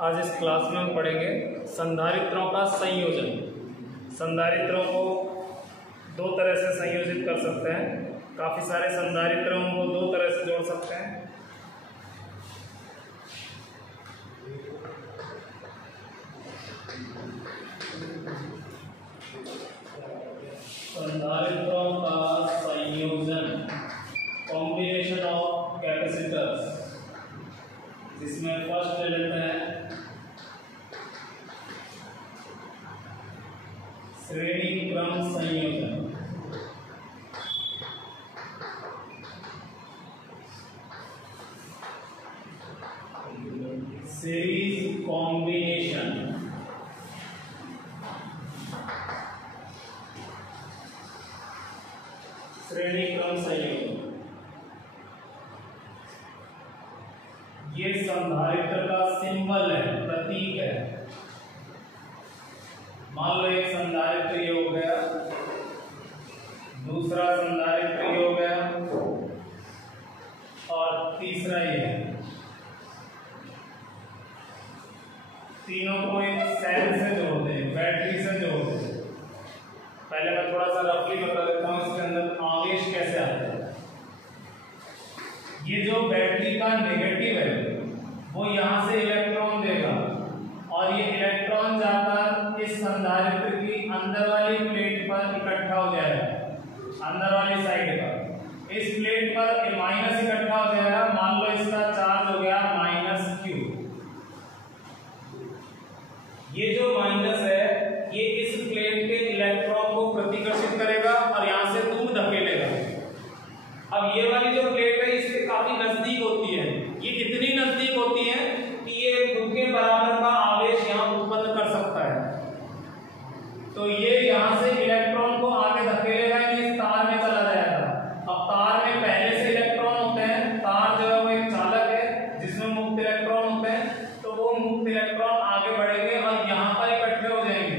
आज इस क्लास में हम पढ़ेंगे संधारित्रों का संयोजन। संधारित्रों को दो तरह से संयोजित कर सकते हैं। काफ़ी सारे संधारित्रों को दो तरह से जोड़ सकते हैं। संधारित्रों का संयोजन, कॉम्बिनेशन ऑफ कैपेसिटर्स, जिसमें फर्स्ट ले लेते हैं श्रेणी क्रम संयोजन। सीरीज कॉम्बिनेशन, श्रेणी क्रम संयोजन। ये संधारित्र का सिंबल है, प्रतीक है। मान लो एक संधारित्र ये हो गया, दूसरा संधारित्र ये हो गया और तीसरा ये है। तीनों को एक सेल से जोड़ दें, बैटरी से जोड़ दें। पहले मैं थोड़ा सा रफली बता देता हूं इसके अंदर आवेश कैसे आता है। ये जो बैटरी का नेगेटिव है वो यहां से इलेक्ट्रॉन देगा और ये इलेक्ट्रॉन जाकर इस संधारित्र की अंदर वाली प्लेट पर इकट्ठा हो जाएगा, अंदर वाली साइड पर। इस प्लेट पर माइनस इकट्ठा हो जाएगा। मान लो इसका चार्ज हो गया -Q। ये जो माइनस है ये इस प्लेट के इलेक्ट्रॉन को प्रतिकर्षित करेगा और यहां से दूर धकेलेगा। अब ये वाली जो प्लेट है इसके काफी नजदीक होती है। ये इतनी नजदीक होती है कि ये खुद के बराबर का आवेश यहाँ उत्पन्न कर सकता है। तो ये यहाँ से इलेक्ट्रॉन को आगे धकेलेगा, ये तार में चला जाएगा। अब तार में पहले से इलेक्ट्रॉन होते हैं। तार जो है वो एक चालक है जिसमें मुक्त इलेक्ट्रॉन होते हैं। तो वो मुक्त इलेक्ट्रॉन आगे बढ़ेंगे और यहाँ पर इकट्ठे हो जाएंगे।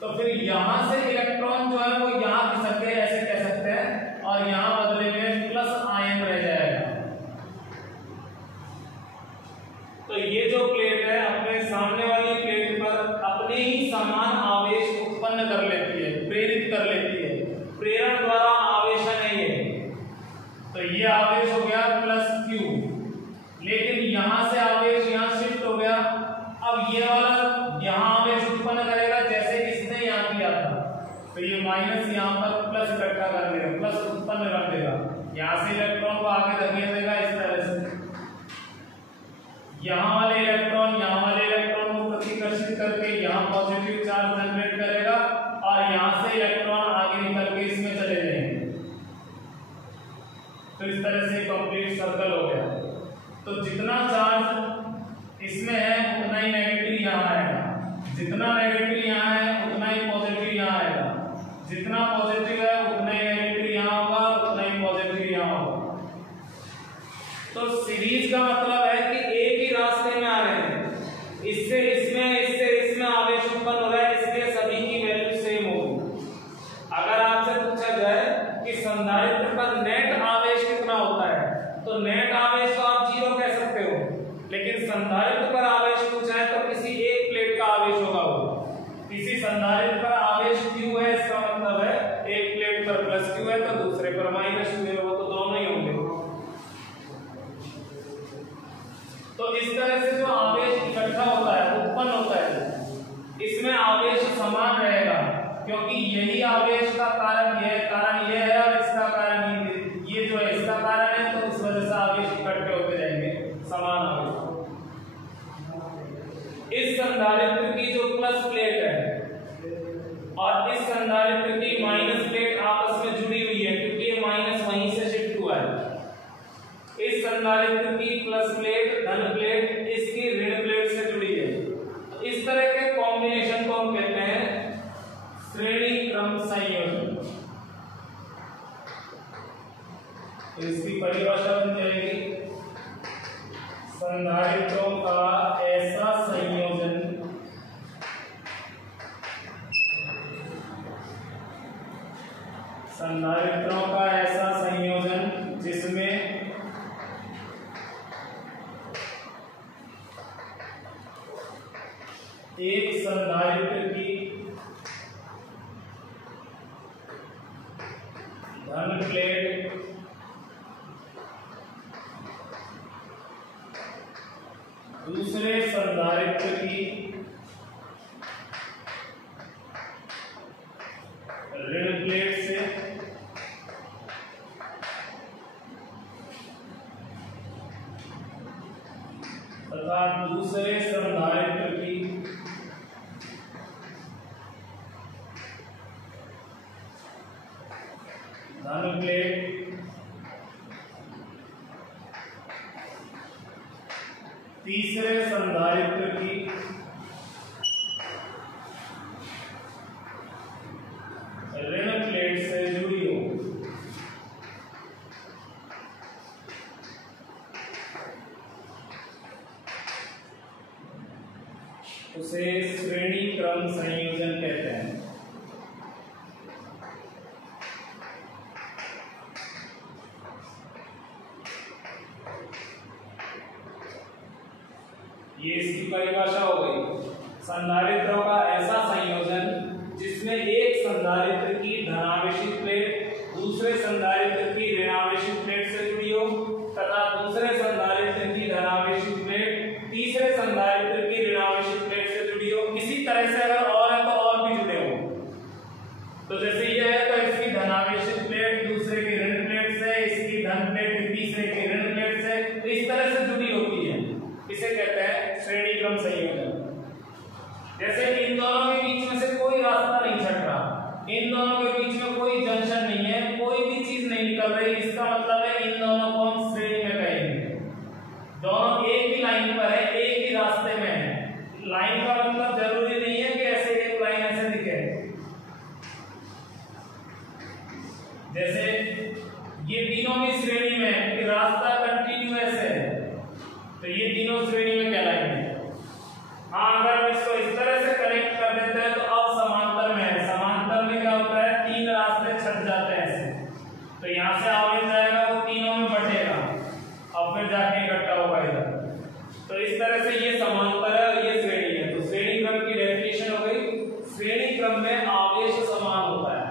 तो फिर यहाँ से इलेक्ट्रॉन जो है वो यहाँ खिसक के ऐसे कह सकते हैं और यहाँ बदले में प्लस आयन रह जाएगा। तो ये जो प्लेट है अपने सामने वाली प्लेट पर अपने ही समान आवेश उत्पन्न कर लेती है, प्रेरित कर लेती है। प्रेरण द्वारा आवेशन है ये। तो ये आवेश हो गया +Q, लेकिन यहां से आवेश यहां शिफ्ट हो गया। अब ये वाला यहां आवेश उत्पन्न करेगा जैसे इसने यहां किया था। तो ये माइनस यहां पर प्लस इकट्ठा कर देगा, प्लस उत्पन्न कर देगा। यहां से इलेक्ट्रॉन को आगे धकेल देगा इस तरह से। यहाँ वाले इलेक्ट्रॉन को प्रतिकर्षित करके यहाँ पॉजिटिव चार्ज जनरेट करेगा और यहाँ से इलेक्ट्रॉन आगे निकल के इसमें चले जाएंगे। तो इस तरह से कंप्लीट सर्कल हो गया। तो जितना चार्ज इसमें है उतना ही नेगेटिव यहाँ आएगा, जितना नेगेटिव यहाँ है उतना ही पॉजिटिव यहाँ आएगा, जितना पॉजिटिव है उतना ही नेगेटिव यहाँ होगा, उतना ही पॉजिटिव यहाँ होगा। तो सीरीज का मतलब है कि एक ही रास्ते में आ रहे हैं। इससे इसमें आवेश उत्पन्न हो रहा है, इसलिए सभी की वैल्यू सेम होगी। अगर आपसे पूछा जाए कि संधारित्र पर नेट आवेश कितना होता है तो नेट आवेश तो आप 0 कह सकते हो, लेकिन संधारित्र पर आवेश पूछा है तो किसी एक प्लेट का आवेश होगा। वो किसी संधारित्र पर आवेश Q है, इसका मतलब है एक प्लेट पर +Q है तो दूसरे पर -Q है, वो तो दोनों ही होंगे। तो इस तरह से जो आवेश इकट्ठा होता है, उत्पन्न होता है, इसमें आवेश समान रहेगा क्योंकि यही आवेश का कारण ये है और इसका कारण ये जो है इसका कारण है। तो इस वजह से आवेश इकट्ठे होते जाएंगे, समान आवेश। इस संधारित्र की जो प्लस प्लेट है और इस संधारित्र की माइनस प्लेट आपस में जुड़ी हुई है क्योंकि ये माइनस वहीं से शिफ्ट हुआ है। इस संधारित्र की प्लस प्लेट धन प्लेट इसकी ऋण प्लेट से जुड़ी है। इस तरह के कॉम्बिनेशन को हम कहते हैं श्रेणी क्रम संयोजन। तो इसकी परिभाषा बन जाएगी संधारित्रों का ऐसा संयोजन संधारित्रों का ऐसा संयोजन जिसमें दूसरे संधारित्र की ऋण प्लेट से तथा दूसरे संधारित्र की धन प्लेट तीसरे संधारित्र की ऋण प्लेट से जुड़ी हो। उसे श्रेणी क्रम संयोजन कहते हैं। ये इसकी परिभाषा हो गई। संधारित्रों का ऐसा संयोजन जिसमें एक संधारित्र की धनावेशित प्लेट दूसरे संधारित्र की ऋणावेशित प्लेट से जुड़ी हो तथा दूसरे संधारित्र की धनावेशित प्लेट तीसरे संधारित्र की ऋणावेशित प्लेट से जुड़ी हो। इसी तरह से अगर और है तो और भी जुड़े हो। तो जैसे ये है तो इसकी धनावेशित प्लेट दूसरे की ऋण प्लेट से, इसकी धन प्लेट तीसरे की ऋण प्लेट से, तो इस तरह से जुड़ी होती है। इसे कहते हैं श्रेणी क्रम संयोजन। जैसे इन दोनों के बीच में से कोई रास्ता नहीं छट रहा, इन दोनों के बीच में कोई जंक्शन नहीं है, कोई भी चीज नहीं निकल रही, इसका मतलब है इन दोनों को हम श्रेणी में कहेंगे। दोनों एक ही लाइन पर है, एक ही रास्ते में है। लाइन का मतलब जरूरी नहीं है कि ऐसे एक लाइन ऐसे दिखे। जैसे ये तीनों भी श्रेणी में है कि रास्ता कंटिन्यूअस है, तो ये तीनों श्रेणी में कहलाएंगे। हाँ, अगर इसको इस तरह से कनेक्ट कर देते हैं तो अब समांतर में है। समांतर में क्या होता है, तीन रास्ते छट जाते हैं ऐसे, तो यहाँ से आगे जाएगा वो तीनों में बटेगा और फिर जाके इकट्ठा होगा इधर। तो इस तरह से ये समांतर है और ये श्रेणी है। तो श्रेणी क्रम की डेफिनेशन हो गई, श्रेणी क्रम में आवेश समान होता है।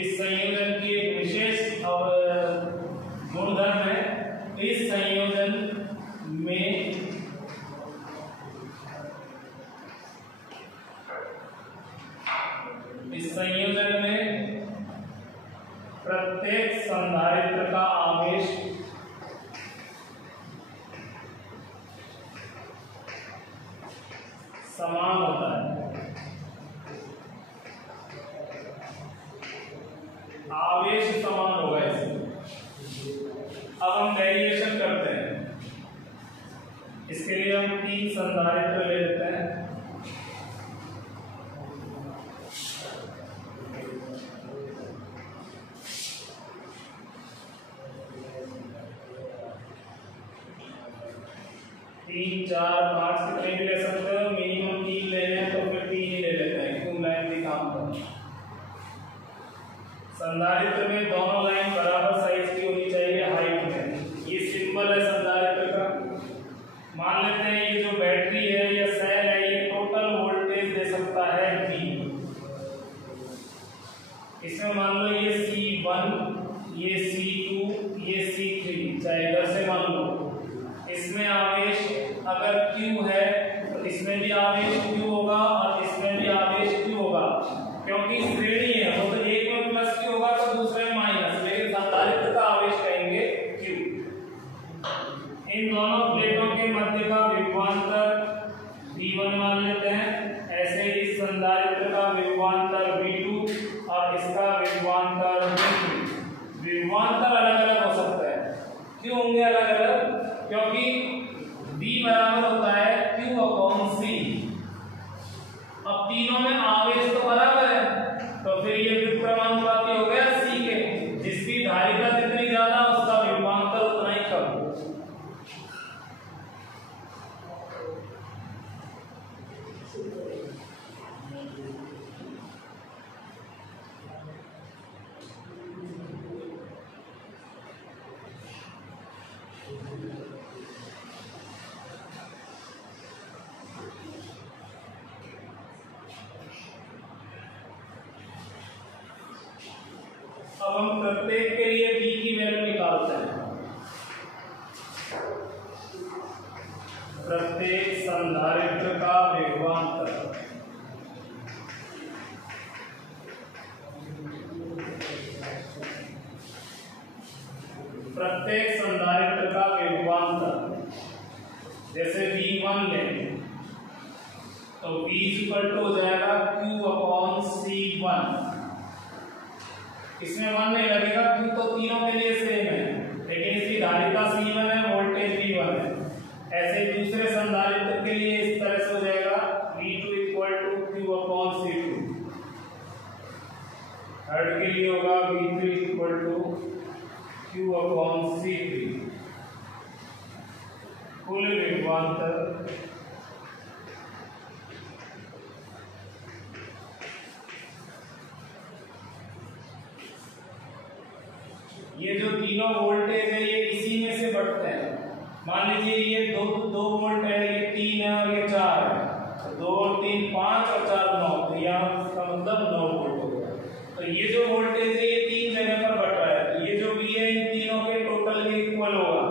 इस संयोजन की एक विशेष गुणधर्म है, इस संयोजन में प्रत्येक संधारित्र का आवेश समान होता है। आवेश समान होगा इसमें। अब हम डेरिवेशन करते हैं। इसके लिए हम तीन संधारित्र ले लेते हैं। तीन, चार, पांच कितने भी ले सकते हो, मिनिमम तीन लेने हैं तो फिर तीन ही ले लेते हैं, क्यों लाइन भी काम कर। संधारित्र में दोनों लाइन बराबर साइज की होनी चाहिए हाइट में। ये सिंबल है संधारित्र का। मान लेते हैं ये जो बैटरी है या सेल है, ये टोटल वोल्टेज दे सकता है V। इसमें मान लो ये C1, ये C2, ये C3, चाहे इधर से मान लो। इसमें आवेश अगर Q है तो इसमें भी आवेश Q होगा और इसमें भी आवेश Q होगा, क्योंकि श्रेणी है। वो तो एक में प्लस Q होगा तो दूसरे में माइनस, लेकिन संधारित्र का आवेश कहेंगे Q। इन दोनों प्लेटों के मध्य का विभवांतर V1 मान लेते हैं। ऐसे इस संधारित्र का विभवांतर V2 और इसका विभवांतर V3। विभवांतर अलग अलग हो सकता है। क्यों होंगे अलग अलग? क्योंकि V बराबर होता है Q/C। अब तीनों में आवेश तो बराबर है, तो फिर ये व्युत्क्रमानुपाती हो गया C के। जिसकी धारिता जितनी ज्यादा उसका विभवांतर उतना ही कम। अब हम प्रत्येक के लिए V की वैल्यू निकालते हैं। प्रत्येक संधारित्र का विभवांतर, जैसे V1 लें तो V हो जाएगा Q/C1। इसमें 1 नहीं लगेगा, Q तो तीनों के लिए सेम है, लेकिन इसकी धारिता C1 है, वोल्टेज V1 है। ऐसे दूसरे संधारित्र के लिए इस तरह से हो जाएगा V2 Q/C2। थर्ड के लिए होगा V3 Q/C3। कुल विभवांतर ये जो तीनों वोल्टेज है ये इसी में से बढ़ते हैं। मान लीजिए ये 2 वोल्ट है, ये 3 है और ये 4 है, 2 और 3 5 और 4 9, तो यहाँ इसका मतलब 9 वोल्ट हो गया। तो ये जो वोल्टेज है ये 3 जगह पर बढ़ रहा है, तो ये जो V है इन तीनों के टोटल के इक्वल होगा।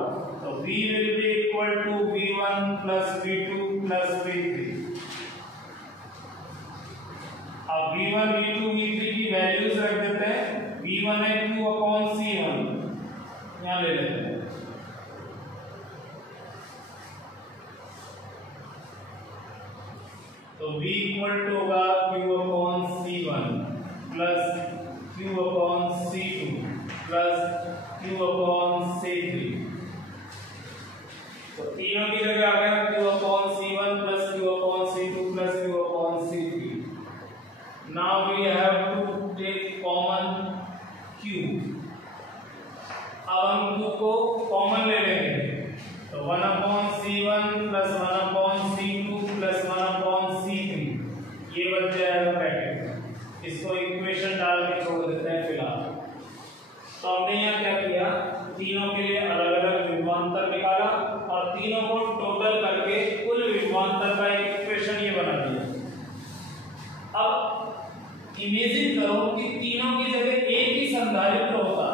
तो V will be equal to V1 plus V2 plus V3। अब V1 V2 V3 की वैल्यूज रख देते हैं। V1 है Q/C1, यहाँ ले लेते हैं। तो V इक्वल टू होगा Q/C1 plus Q/C2 plus Q/C3। तो तीनों की जगह आ गया Q/C1 plus Q/C2 plus Q/C3। Now we have to take common Q। अब हम Q को कॉमन ले लेंगे, तो 1/C1 plus 1/C2 plus 1/C3 ये बच जाएगा ब्रैकेट। इसको इक्वेशन डाल के छोड़ देते हैं फिलहाल। तो हमने यहाँ क्या किया, तीनों के लिए अलग अलग विभवांतर निकाला और तीनों को टोटल करके कुल विभवांतर का एक इक्वेशन ये बना दिया। अब इमेजिन करो कि तीनों की जगह एक ही संधारित्र होता,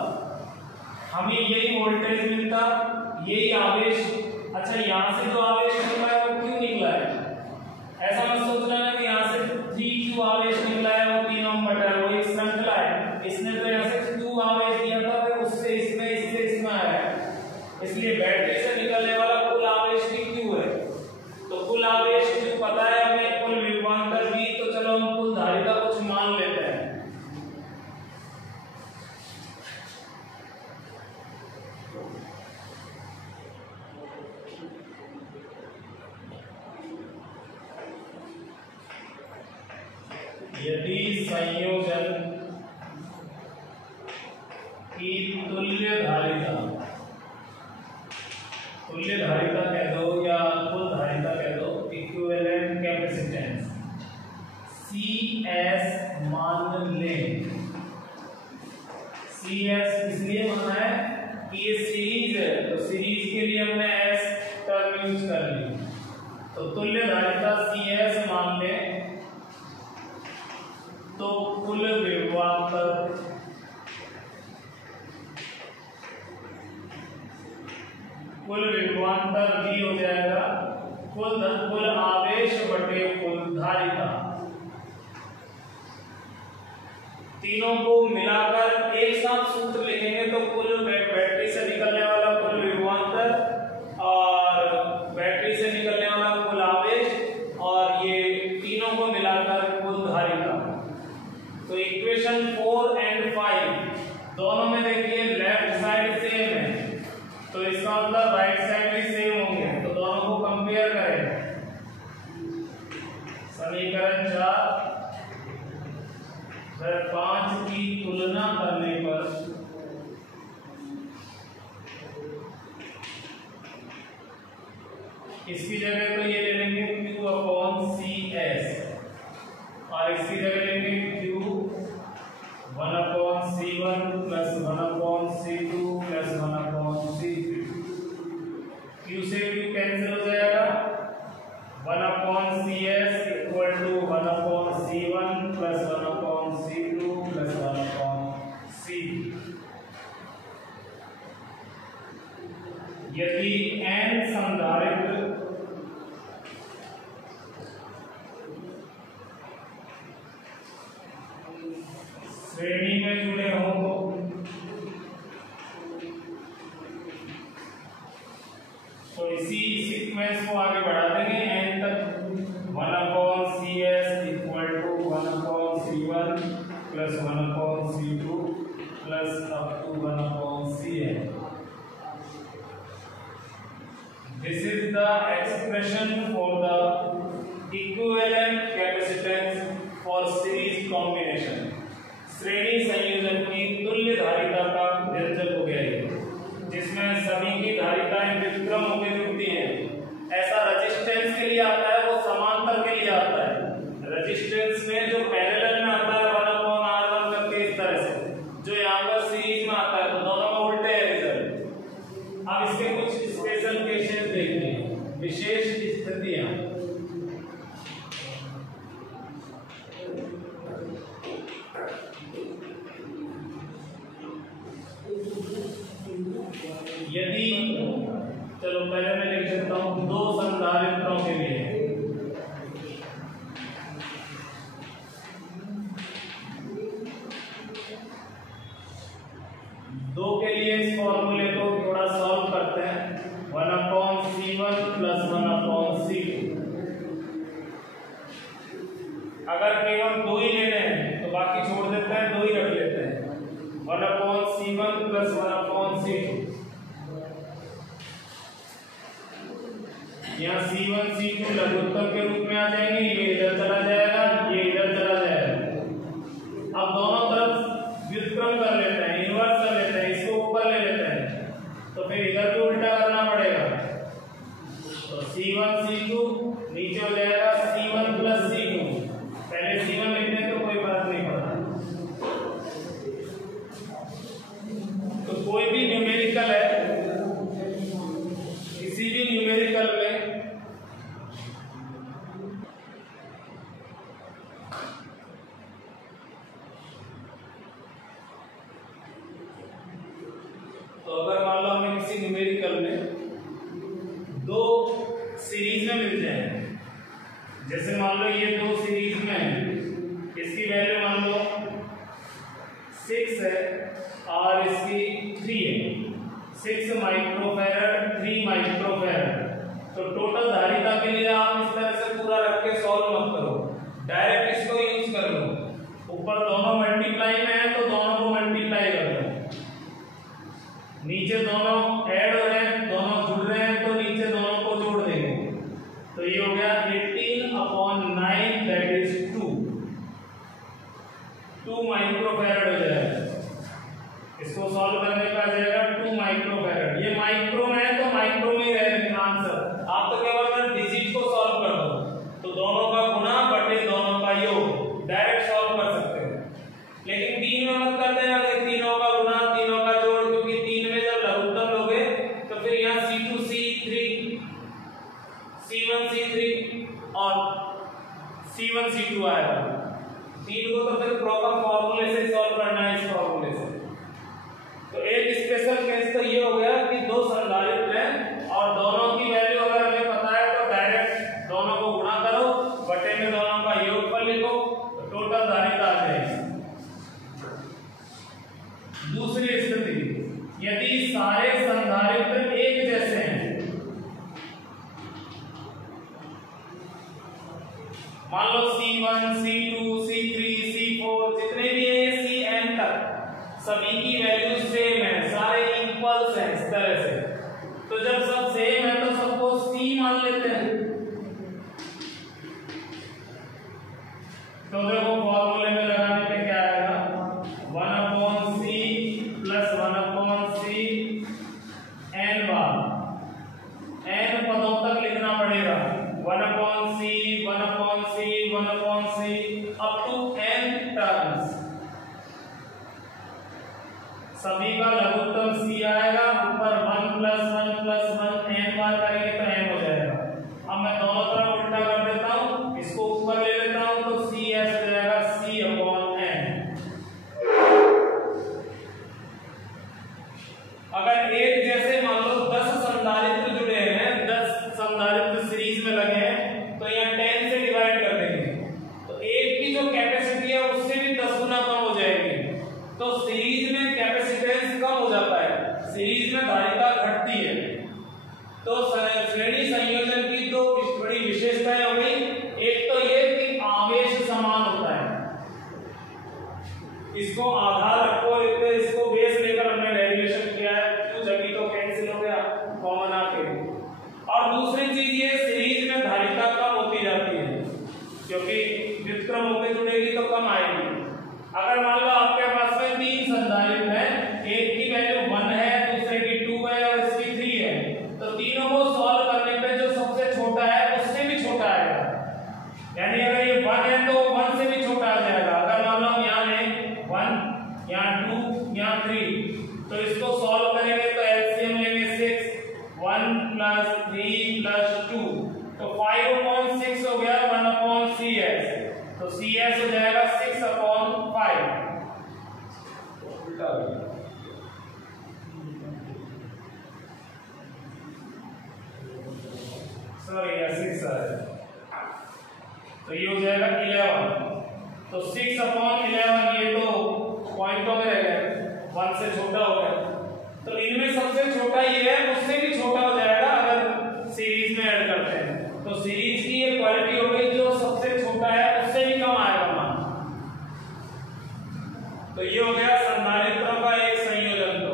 हमें यही वोल्टेज मिलता, यही आवेश। अच्छा, यहाँ से जो आवेश निकला है वो क्यों निकला है? ऐसा मत सोचना ना कि यहाँ से 3Q आवेश निकला है वो तीनों में बटा है, वो एक श्रृंखला है। इसने तो यहाँ से Q आवेश दिया था, फिर उससे इसमें इससे इसमें आया है, इसलिए बैटरी से निकलने वाला कुल आवेश भी Q है। तो कुल आवेश Q पता है हमें, कुल विभवांतर V, तो चलो हम कुल धारिता कुछ मान लेते हैं। यदि संयोजन की तुल्य धारिता कह दो या कुल धारिता कह दो, इक्विवेलेंट कैपेसिटेंस CS मान लें। CS इसलिए माना है कि ये सीरीज है, तो सीरीज के लिए हमने S टर्म यूज कर ली। तो तुल्य धारिता CS मान लें तो कुल विभवांतर V हो जाएगा कुल आवेश बटे कुल धारिता। तीनों को मिलाकर एक साथ सूत्र लिखेंगे तो कुल बैटरी से निकलने वाला कुल विभवांतर और बैटरी से निकलने वाला कुल आवेश और ये तीनों को मिलाकर कुल धारिता। तो इक्वेशन 4 एंड 5 दोनों में देखिए लेफ्ट साइड सेम है, तो इसका मतलब राइट साइड भी सेम होंगे, तो दोनों को कंपेयर करें। समीकरण 4 5 की तुलना करने पर इसकी जगह तो ये ले लेंगे Q/CS और इसकी जगह लेंगे Q 1/C1 plus 1/C2 plus 1/C3। Q से Q कैंसिल हो जाएगा, 1/CS equal to 1/C1 plus 1/C2 plus 1/C3। यदि n संधारित्र श्रेणी में जुड़े हों तो में इसको आगे बढ़ा देंगे n तक 1/CS equal to 1/C1 plus 1/C2 plus up to 1/CN। This is the expression for the equivalent capacitance for series combination। श्रेणी संयोजन की तुल्य धारिता का व्यंजक हो गया है, जिसमें सभी की धारिताएं व्युत्क्रम होकर जुड़ती हैं। ऐसा रेजिस्टेंस के लिए आता है, वो समांतर के लिए आता है। रेजिस्टेंस में जो पैरेलल में आता है 1/R1 करके इस तरह से, जो यहाँ पर सीरीज में आता है, तो दोनों में उल्टे है रिजल्ट। अब इसके कुछ स्पेशल केसेस देखते हैं, विशेष स्थितियां। यदि चलो पहले मैं लिख देता हूं, दो संधारित्रों के लिए इस फॉर्मूले को थोड़ा सॉल्व करते हैं। 1/C1 plus 1/C2। अगर केवल दो ही लेने हैं तो बाकी छोड़ देते हैं, दो ही रख लेते हैं। 1/C1 plus 1/C2। यहाँ C1 C2 लघुत्तम के रूप में आ जाएंगे, ये इधर चला जाएगा, ये इधर चला जाएगा। अब दोनों तरफ व्युत्क्रम कर लेते हैं, इन्वर्स कर लेते हैं, इसको ऊपर ले लेते हैं, तो फिर इधर भी उल्टा करना पड़ेगा। तो C1 C2 नीचे हो जाएगा C1 प्लस C2। पहले C1 लिखने तो कोई फर्क नहीं पड़ता। तो कोई भी न्यूमेरिकल है, किसी भी न्यूमेरिकल में तो अगर मान लो हमें किसी न्यूमेरिकल में दो सीरीज में मिल जाए, जैसे मान लो ये दो सीरीज में है, इसकी वैल्यू मान लो 6 है और इसकी 3 है, 6 माइक्रोफैरड 3 माइक्रोफैरड। तो टोटल धारिता के लिए आप इस तरह से पूरा रख के सॉल्व मत करो, डायरेक्ट इसको यूज कर लो। ऊपर दोनों मल्टीप्लाई में है तो दोनों को मल्टीप्लाई कर लो, नीचे दोनों ऐड हो रहे हैं, दोनों जुड़ रहे हैं, तो नीचे दोनों को जोड़ देंगे। तो ये हो गया 18/9 दैट इज 2 माइक्रोफैरड हो जाएगा। इसको सॉल्व करने का जाएगा 2 माइक्रोफैरड। ये माइक्रो में है तो माइक्रो में ही रहेगा आंसर। आप तो केवल डिजिट को सॉल्व कर दो, तो दोनों का गुणा बटे दोनों का योग डायरेक्ट सॉल्व कर सकते हैं। लेकिन 3 में मत कर देना कि तीनों का गुणा तीनों का जोड़, क्योंकि 3 में जब लघुत्तम लोगे तो फिर यहाँ C2 C3 C1 C3 और C1 C2 आएगा। 3 को तो फिर प्रॉपर फॉर्मूले से सॉल्व करना है, इस फॉर्मूले से। तो एक स्पेशल केस तो ये हो गया कि दो संधारित्र हैं और दोनों की वैल्यू अगर हमें पता है तो डायरेक्ट दोनों को गुणा करो, बटे में दोनों का योगफल लिखो, तो टोटल धारिता आ जाएगी। दूसरी स्थिति, यदि सारे संधारित्र एक जैसे हैं, मान लो C1 C2 C3 C4 जितने भी हैं Cn तक सभी की वैल्यू सेम है, सारे इक्वल्स हैं इस तरह से। तो जब सब सेम है तो सबको C मान लेते हैं। तो देखो फॉर्मूले में लगाने पे क्या आएगा, 1/C प्लस 1/C n बार, n पदों तक लिखना पड़ेगा। 1/C 1/C 1/C up to n terms. सभी का लघुत्तम C आएगा, ऊपर 1 प्लस 1 प्लस 1 n बार करेंगे तो n हो जाएगा। अब मैं दोनों तरफ उल्टा कर देता हूं, इसको ऊपर ले लेता हूं तो CS हो जाएगा C/n। अगर एक जैसे मान लो 10 संधारित्र जुड़े हैं, 10 संधारित्र सीरीज में लगे हैं, तो यहाँ 10 से डिवाइड कर देंगे, तो एक की जो कैपेसिटी है उससे भी 10 गुना कम हो जाएगी। तो सीरीज में कैपेसिटेंस कम हो जाता है, सीरीज में धारिता घटती है। तो श्रेणी संयोजन की दो बड़ी विशेषताएं हो गई। एक तो ये कि आवेश समान होता है, इसको आधार रखो, इसको बेस लेकर हमने डेरिवेशन किया है, क्यों जबकि तो कैंसिल हो गया कॉमन आके। और दूसरी चीज ये सीरीज में धारिता कम होती जाती है, क्योंकि व्युत्क्रम होकर जुड़ेगी तो कम आएगी। अगर मान लो आपके पास में 3 संधारित्र है, एक की वैल्यू 1 है, दूसरे की 2 है और इसकी 3 है, तो तीनों को सॉल्व करने पे जो सबसे छोटा है उससे भी छोटा आएगा। यानी अगर ये 1 है तो 1 से भी छोटा आ जाएगा। अगर मान लो यहाँ है 1, यहाँ 2, यहाँ 3, तो इसको सॉल्व करेंगे तो एलसीएम लेंगे 6, 1 + 3 + 2, तो 5/6 हो गया 1/CS, तो CS हो जाएगा 6/5। उल्टा हो गया, सॉरी 6 है, तो ये हो जाएगा 11, तो 6/11 ये तो पॉइंटों में रह गया, 1 से छोटा हो गया, तो इनमें सबसे छोटा ये है, उससे भी छोटा हो जाएगा अगर सीरीज में ऐड करते हैं। तो सीरीज की ये क्वालिटी हो गई, जो सबसे छोटा है उससे भी कम आएगा मान। तो ये हो गया संधारित्रों का एक संयोजन, तो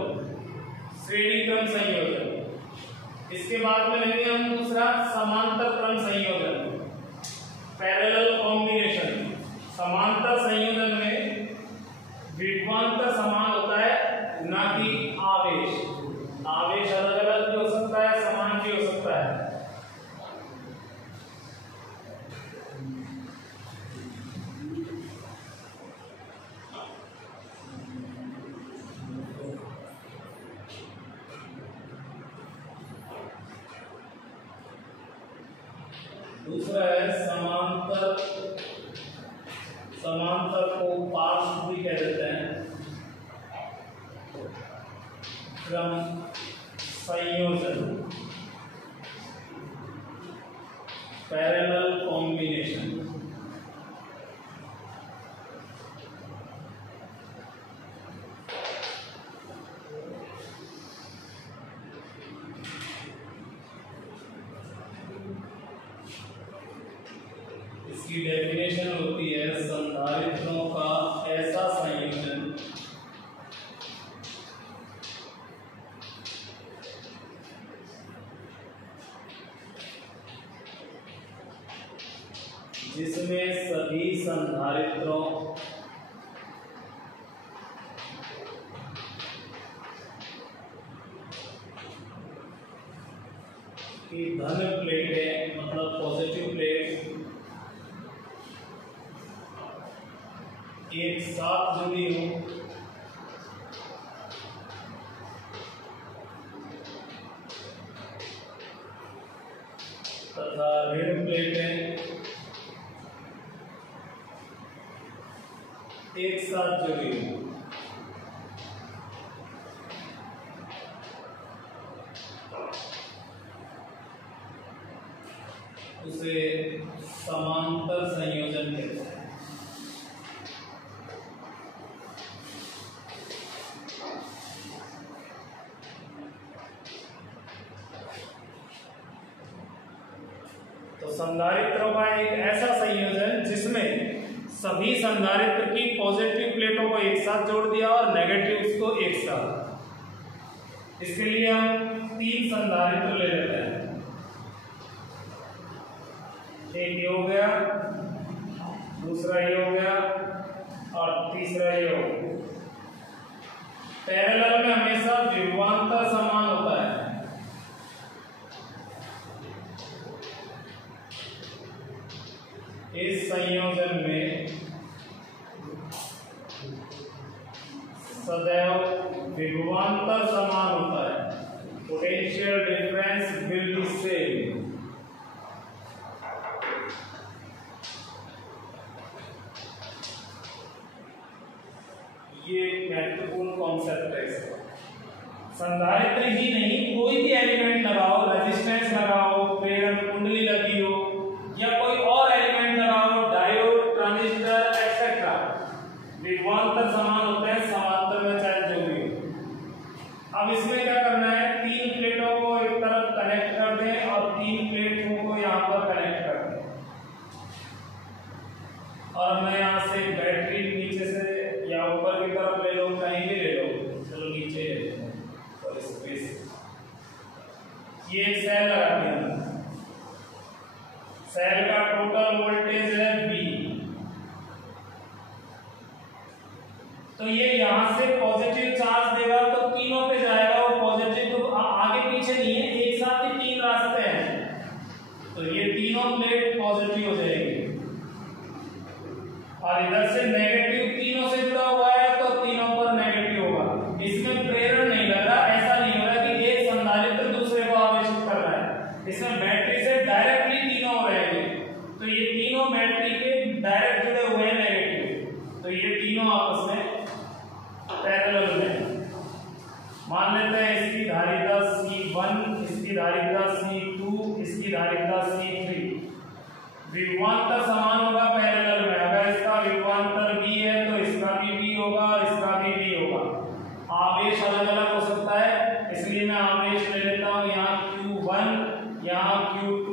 श्रेणी क्रम संयोजन। इसके बाद में लेंगे हम दूसरा समांतर क्रम संयोजन, पैरेलल कॉम्बिनेशन। समांतर संयोजन में विभवांतर समान होता है, ना कि आवेश। आवेश अलग अलग भी हो सकता है, समान भी हो सकता है। दूसरा है समांतर, समांतर को पार्श्व भी कह देते हैं, क्रम संयोजन, पैरेलल कॉम्बिनेशन। इसकी डेफिनेशन होती है संधारित्रों का ऐसा संयोजन जिसमें सभी संधारित्रों की धन प्लेटें, मतलब पॉजिटिव प्लेट, एक साथ जुड़ी हो तथा ऋण प्लेटें एक साथ जुड़ी हो, उसे समांतर संयोजन कहते हैं। तो संधारित्रों का एक ऐसा संयोजन जिसमें सभी संधारित्र की पॉजिटिव प्लेटों को एक साथ जोड़ दिया और नेगेटिव को एक साथ। इसके लिए हम 3 संधारित्र ले लेते हैं। एक ये हो गया, दूसरा ये हो गया और तीसरा ये हो गया। पैरेलल में हमेशा विभवांतर समान होता है। इस संयोजन में सदैव विभवांतर समान होता है। Potential difference will be same. ये महत्वपूर्ण कॉन्सेप्ट है इसका। संधारित्र ही नहीं, कोई भी एलिमेंट लगाओ, रेजिस्टेंस लगाओ, प्रेरक कुंडली लगी हो या कोई और एलिमेंट लगाओ, डायोड, ट्रांजिस्टर एक्सेट्रा, विभवांतर समान होते हैं, समांतर में चाहे जो भी हो। अब इसमें क्या करना है, 3 प्लेटों को एक तरफ कनेक्ट विभवांतर समान होगा पैरेलल में। अगर इसका विभवांतर v है तो इसका भी v होगा और इसका भी v होगा। आवेश अलग अलग हो सकता है, इसलिए मैं आवेश ले लेता हूँ यहाँ Q1, यहाँ Q2,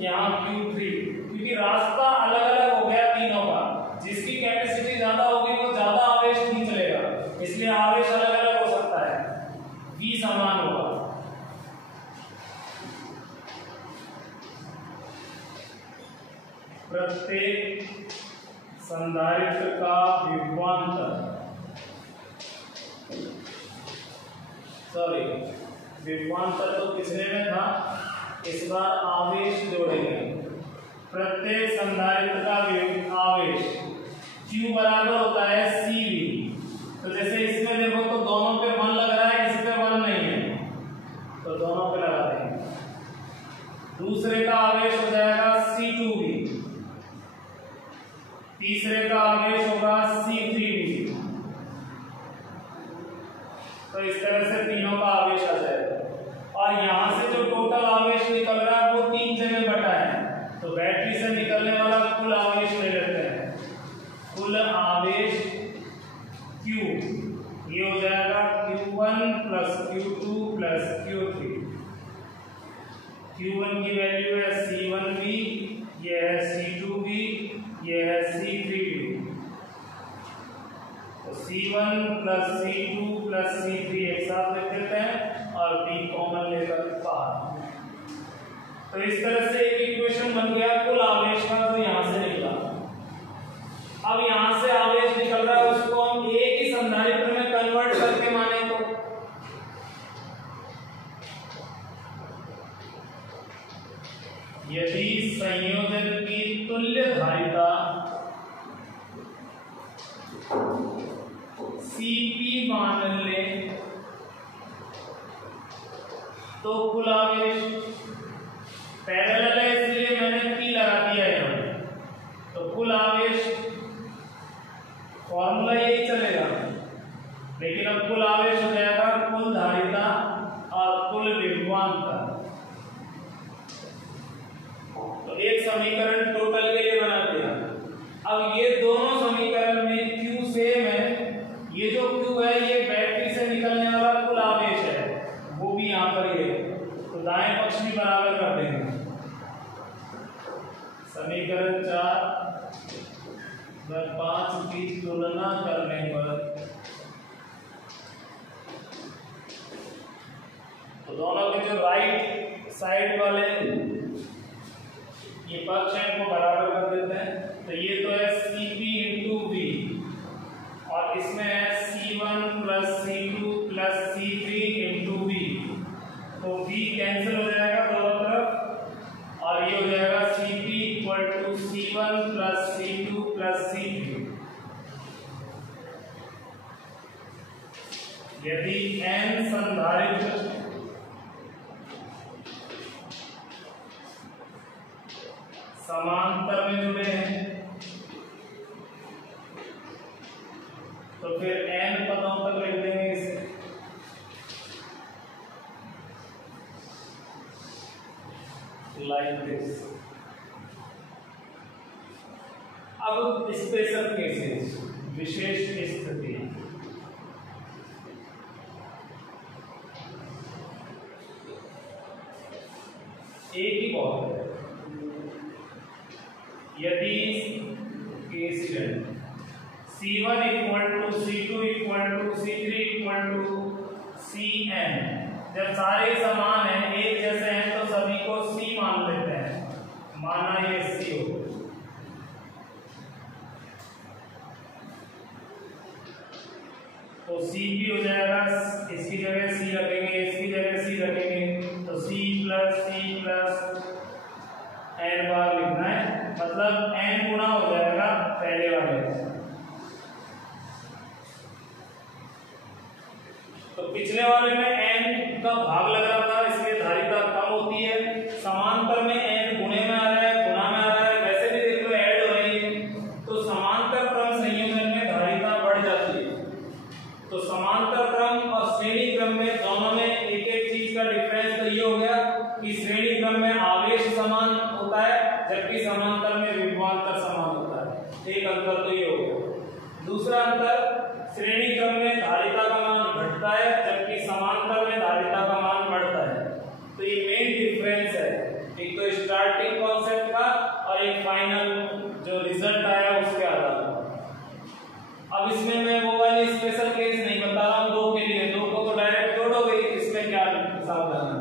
यहाँ Q3, क्योंकि रास्ता अलग अलग हो गया तीनों का। जिसकी कैपेसिटी ज्यादा होगी वो ज्यादा आवेश खींच लेगा, इसलिए आवेश अलग अलग हो सकता है, v समान होगा। प्रत्येक संधारित्र का विभवांतर, विभवांतर तो किसने में था, इस बार आवेश जोड़ेंगे। प्रत्येक संधारित्र का आवेश Q बराबर होता है CV। तो जैसे इसमें देखो तो दोनों पे 1 लग रहा है, इस पे 1 नहीं है, तो दोनों पे लगा देंगे। दूसरे का आवेश हो जाएगा C2V, तीसरे का आवेश होगा C3V। तो इस तरह से तीनों का आवेश आ जाएगा। और यहां से जो टोटल आवेश निकल रहा है वो 3 जगह बटा है, तो बैटरी से निकलने वाला कुल आवेश ले लेते हैं। कुल आवेश Q ये हो जाएगा Q1 plus Q2 plus Q3। Q1 की वैल्यू है C1V, ये है C2V, ये है C3V। तो C1 plus C2 plus C3 एक साथ लिख देते हैं और B कॉमन लेकर बाहर। तो इस तरह से एक इक्वेशन बन गया कुल आवेश का, जो यहां से निकला। अब यहां से आवेश निकल रहा है, उसको हम एक ही संधारित्र में कन्वर्ट करके माने तो यदि संयोजन की तुल्य धारिता Cp मान ले तो कुल आवेश पैरेलल है, इसलिए मैंने P लगा दिया है। तो कुल आवेश फॉर्मूला यही चलेगा, लेकिन अब कुल आवेश हो जाएगा कुल धारिता और कुल विभवांतर। तो एक समीकरण टोटल के लिए बना दिया। अब ये दोनों समीकरण में Q सेम है, ये जो Q है ये बैटरी से निकलने वाला कुल आवेश है, वो भी यहाँ पर ही है, तो दाएं पक्ष भी बराबर कर देंगे। समीकरण 4 व 5 की तुलना करने पर तो दोनों के जो राइट साइड वाले ये पक्ष है इनको बराबर कर देते हैं। तो ये तो है Cp इंटू V और इसमें है C1 plus C2 plus C3 into V। तो V कैंसिल हो जाएगा दोनों तरफ और ये हो जाएगा Cp equal to C1 plus C2 plus C3। यदि n संधारित्र समांतर में जुड़े हैं तो फिर n पदों तक लिख देंगे इसे। Like this. अब स्पेशल केसेस, विशेष स्थिति। एक ही बहुत है। यदि C1 equal to C2 equal to C3 equal to Cn, जब सारे समान हैं एक जैसे हैं तो सभी को C मान लेते हैं, माना ये C हो। तो C भी हो जाएगा, इसकी जगह C रखेंगे, इसकी जगह C रखेंगे, तो C प्लस n बार लिखना है, मतलब n गुना हो जाएगा पहले वाले। तो पिछले वाले में n का भाग लग रहा था, इसलिए धारिता कम होती है। समांतर में n गुणे में आ रहा है, गुणा में आ रहा है, वैसे भी देख लो ऐड हो रही है, तो समांतर क्रम संयोजन में धारिता बढ़ जाती है। तो समांतर क्रम और श्रेणी क्रम में दोनों में एक एक चीज का डिफरेंस तो ये हो गया कि श्रेणी क्रम में आवेश समान होता है जबकि समांतर में विभवांतर समान होता है। एक अंतर तो ये हो गया। दूसरा अंतर, श्रेणी क्रम में धारिता का मान घटता है जबकि समांतर में धारिता का मान बढ़ता है। तो ये मेन डिफरेंस है, एक तो स्टार्टिंग कॉन्सेप्ट का और एक फाइनल जो रिजल्ट आया उसके आधार पर। अब इसमें मैं वो वाली स्पेशल केस नहीं बता रहा हूँ दो के लिए, दो को तो डायरेक्ट जोड़ोगे, इसमें क्या हिसाब लगाना।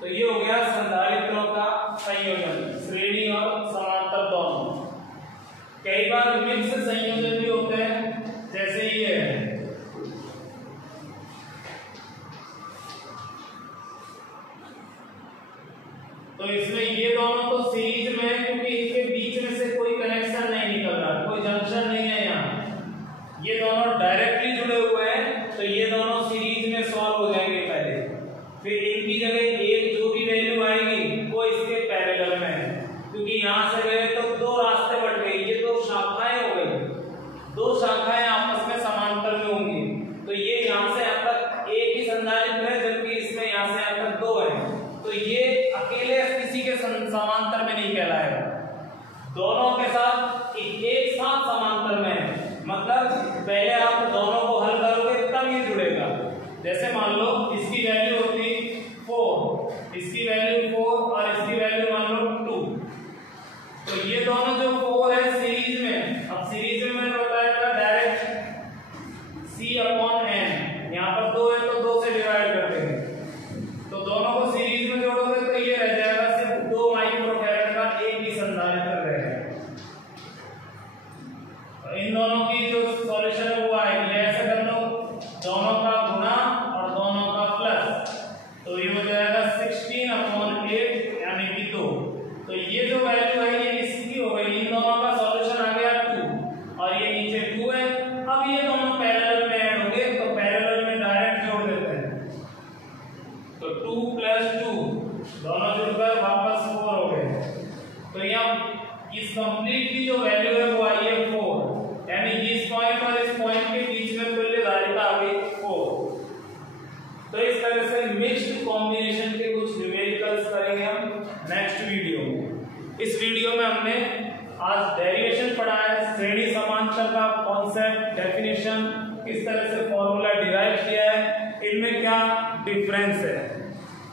तो ये हो गया संधारित्रों का संयोजन, श्रेणी और समांतर दोनों। कई बार मिक्स संयोजन भी होते हैं, जैसे ये है। तो इसमें ये दोनों तो सीरीज में है क्योंकि इनके बीच में से कोई कनेक्शन नहीं निकल रहा, कोई जंक्शन नहीं है यहाँ, ये दोनों डायरेक्टली जुड़े हुए हैं। तो ये दोनों सीरीज में सॉल्व हो जाएंगे पहले, फिर इनकी जगह एक जो भी वैल्यू आएगी वो इसके पैरेलल में है, क्योंकि यहाँ से गए तो दो रास्ते बढ़ गए, ये दो शाखाएं हो गई, दो शाखाएं आपस में समांतर में होंगी। तो ये यहाँ से यहाँ तक एक ही संधारित्र है जबकि इसमें यहाँ से यहाँ तक दो है, तो ये अकेले किसी के समांतर में नहीं कहलाएगा, दोनों के साथ एक साथ समांतर में है। मतलब पहले आप दोनों को हल करोगे तब ये जुड़ेगा। जैसे मान लो इसकी वैल्यू होती 4, इसकी वैल्यू 4 और इसकी वैल्यू मान लो 2, तो ये दोनों जो 4 है सीरीज में, अब सीरीज में मैंने बताया था डायरेक्ट C/n, यहाँ पर 2 है तो 2 से डिवाइड करते हैं, तो दोनों को सीरीज में जोड़ोगे तो ये रह जाएगा सिर्फ 2 माइक्रोफैराड का एक ही संधारित्र रहेगा। तो इन दोनों की जो सॉल्यूशन है वो आएगी, ऐसे कर लो, दोनों का गुणा और दोनों का प्लस, तो ये हो जाएगा 16/8 यानी कि 2। तो ये जो वैल्यू है ये इसकी हो गई, इन दोनों का सॉल्यूशन आ गया 2 और ये नीचे 2 है। अब ये दोनों पैरेलल में ऐड होंगे तो पैरेलल में डायरेक्ट जोड़ देते हैं, तो 2 + 2 दोनों जुड़कर वापस 4 हो गए। तो यहाँ इस कंप्लीट की जो वैल्यू है वो आई है 4, यानी इस पॉइंट और इस पॉइंट के बीच में तुल्य धारिता आ गई 4। तो इस तरह से मिक्स्ड कॉम्बिनेशन के कुछ न्यूमेरिकल्स करेंगे हम नेक्स्ट वीडियो में। इस वीडियो में हमने आज डेरिवेशन पढ़ा है, श्रेणी समांतर का कॉन्सेप्ट, डेफिनेशन, किस तरह से फॉर्मूला डिराइव किया है, इनमें क्या डिफरेंस है।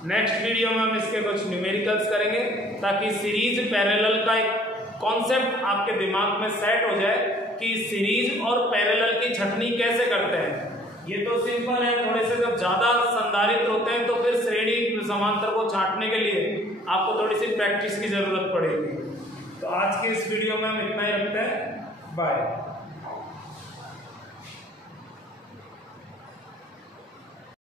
नेक्स्ट वीडियो में हम इसके कुछ न्यूमेरिकल्स करेंगे ताकि सीरीज पैरेलल का एक कॉन्सेप्ट आपके दिमाग में सेट हो जाए कि सीरीज और पैरेलल की छटनी कैसे करते हैं। ये तो सिंपल है, थोड़े से जब ज्यादा संधारित्र होते हैं तो फिर श्रेणी समांतर को छांटने के लिए आपको थोड़ी सी प्रैक्टिस की जरूरत पड़ेगी। तो आज के इस वीडियो में हम इतना ही रखते हैं, बाय।